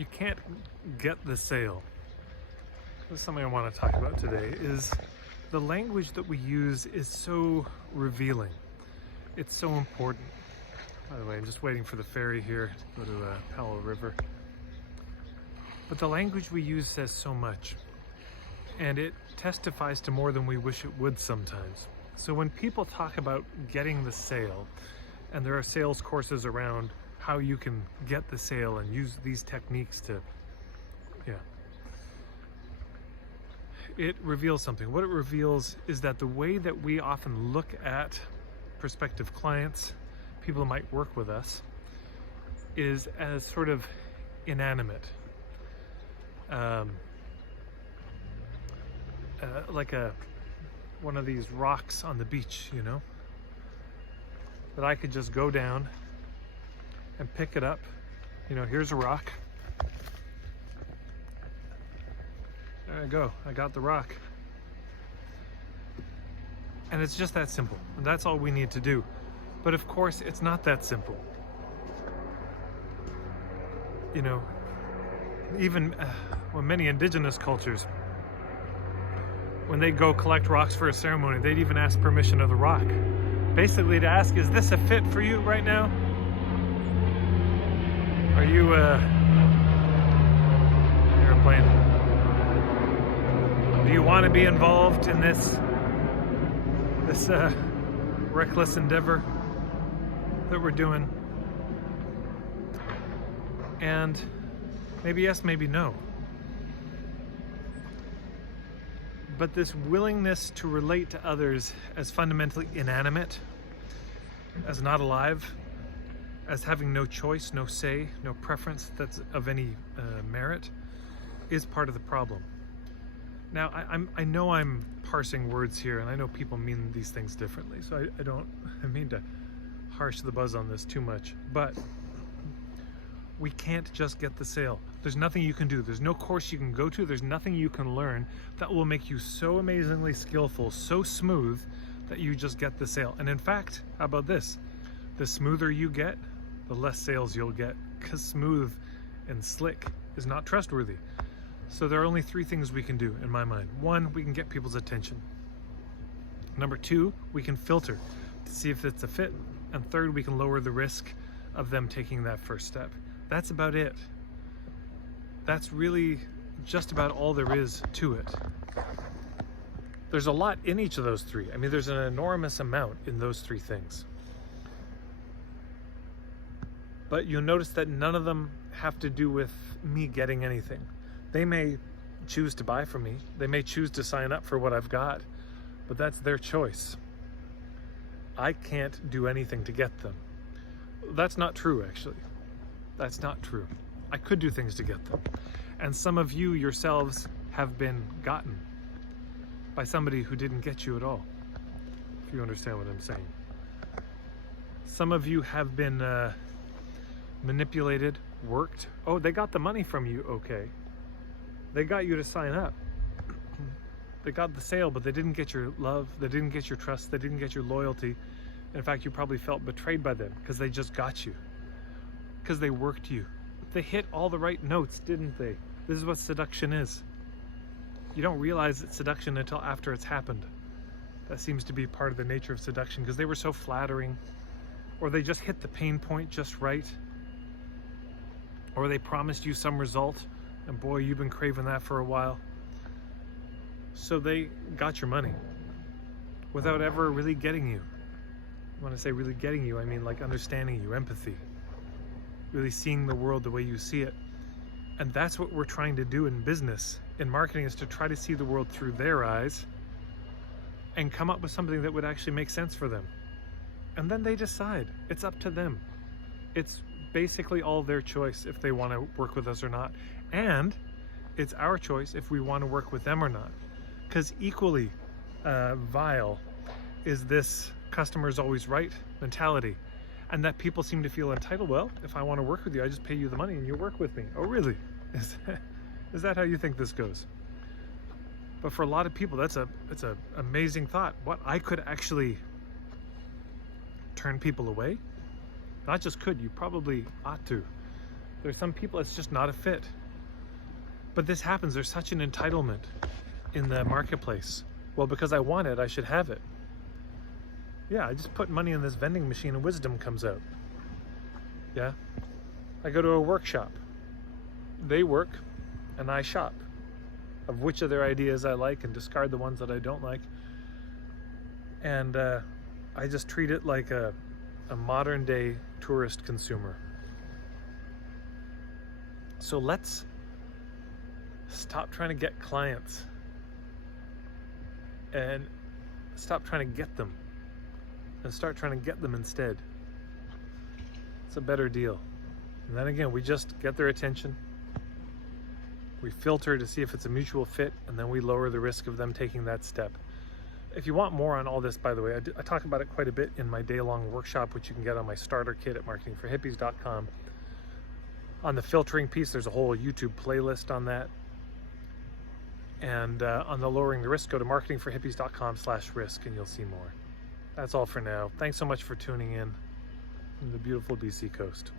You can't get the sale. This is something I want to talk about today. Is the language that we use is so revealing. It's so important. By the way, I'm just waiting for the ferry here to go to Powell River. But the language we use says so much, and it testifies to more than we wish it would sometimes. So when people talk about getting the sale, and there are sales courses around how you can get the sale and use these techniques to, it reveals something. What it reveals is that the way that we often look at prospective clients, people who might work with us, is as sort of inanimate. Like one of these rocks on the beach, that I could just go down and pick it up. Here's a rock. There I go, I got the rock. And it's just that simple, and that's all we need to do. But of course, it's not that simple. Even many indigenous cultures, when they go collect rocks for a ceremony, they'd even ask permission of the rock. Basically to ask, is this a fit for you right now? Are you airplane? Do you want to be involved in this reckless endeavor that we're doing? And maybe yes, maybe no. But this willingness to relate to others as fundamentally inanimate, as not alive, as having no choice, no say, no preference that's of any merit, is part of the problem. Now, I know I'm parsing words here, and I know people mean these things differently, so I mean to harsh the buzz on this too much, but we can't just get the sale. There's nothing you can do. There's no course you can go to. There's nothing you can learn that will make you so amazingly skillful, so smooth, that you just get the sale. And in fact, how about this? The smoother you get, the less sales you'll get, because smooth and slick is not trustworthy. So there are only three things we can do in my mind. One, we can get people's attention. Number two, we can filter to see if it's a fit. And third, we can lower the risk of them taking that first step. That's about it. That's really just about all there is to it. There's a lot in each of those three. I mean, there's an enormous amount in those three things. But you'll notice that none of them have to do with me getting anything. They may choose to buy from me. They may choose to sign up for what I've got, but that's their choice. I can't do anything to get them. That's not true, actually. That's not true. I could do things to get them. And some of you yourselves have been gotten by somebody who didn't get you at all, if you understand what I'm saying. Some of you have been manipulated, worked. Oh, they got the money from you, okay. They got you to sign up. They got the sale, but they didn't get your love, they didn't get your trust, they didn't get your loyalty. In fact, you probably felt betrayed by them because they just got you. Because they worked you. They hit all the right notes, didn't they? This is what seduction is. You don't realize it's seduction until after it's happened. That seems to be part of the nature of seduction, because they were so flattering, or they just hit the pain point just right, or they promised you some result, and boy, you've been craving that for a while. So they got your money without ever really getting you. When I say really getting you, I mean like understanding you, empathy, really seeing the world the way you see it. And that's what we're trying to do in business, in marketing, is to try to see the world through their eyes and come up with something that would actually make sense for them. And then they decide. It's up to them. It's basically all their choice if they want to work with us or not. And it's our choice if we want to work with them or not. Because equally vile is this customer's always right mentality. And that people seem to feel entitled. Well, if I want to work with you, I just pay you the money and you work with me. Oh, really? Is that how you think this goes? But for a lot of people, it's an amazing thought. What, I could actually turn people away? Not just could, you probably ought to. There's some people it's just not a fit. But this happens. There's such an entitlement in the marketplace. Well, because I want it, I should have it. Yeah, I just put money in this vending machine and wisdom comes out. Yeah. I go to a workshop. They work and I shop of which of their ideas I like and discard the ones that I don't like. And I just treat it like a modern day tourist consumer. So let's stop trying to get clients and stop trying to get them and start trying to get them instead. It's a better deal. And then again, we just get their attention. We filter to see if it's a mutual fit, and then we lower the risk of them taking that step. If you want more on all this, by the way, I talk about it quite a bit in my day-long workshop, which you can get on my starter kit at marketingforhippies.com. On the filtering piece, there's a whole YouTube playlist on that. And on the lowering the risk, go to marketingforhippies.com/risk and you'll see more. That's all for now. Thanks so much for tuning in from the beautiful BC coast.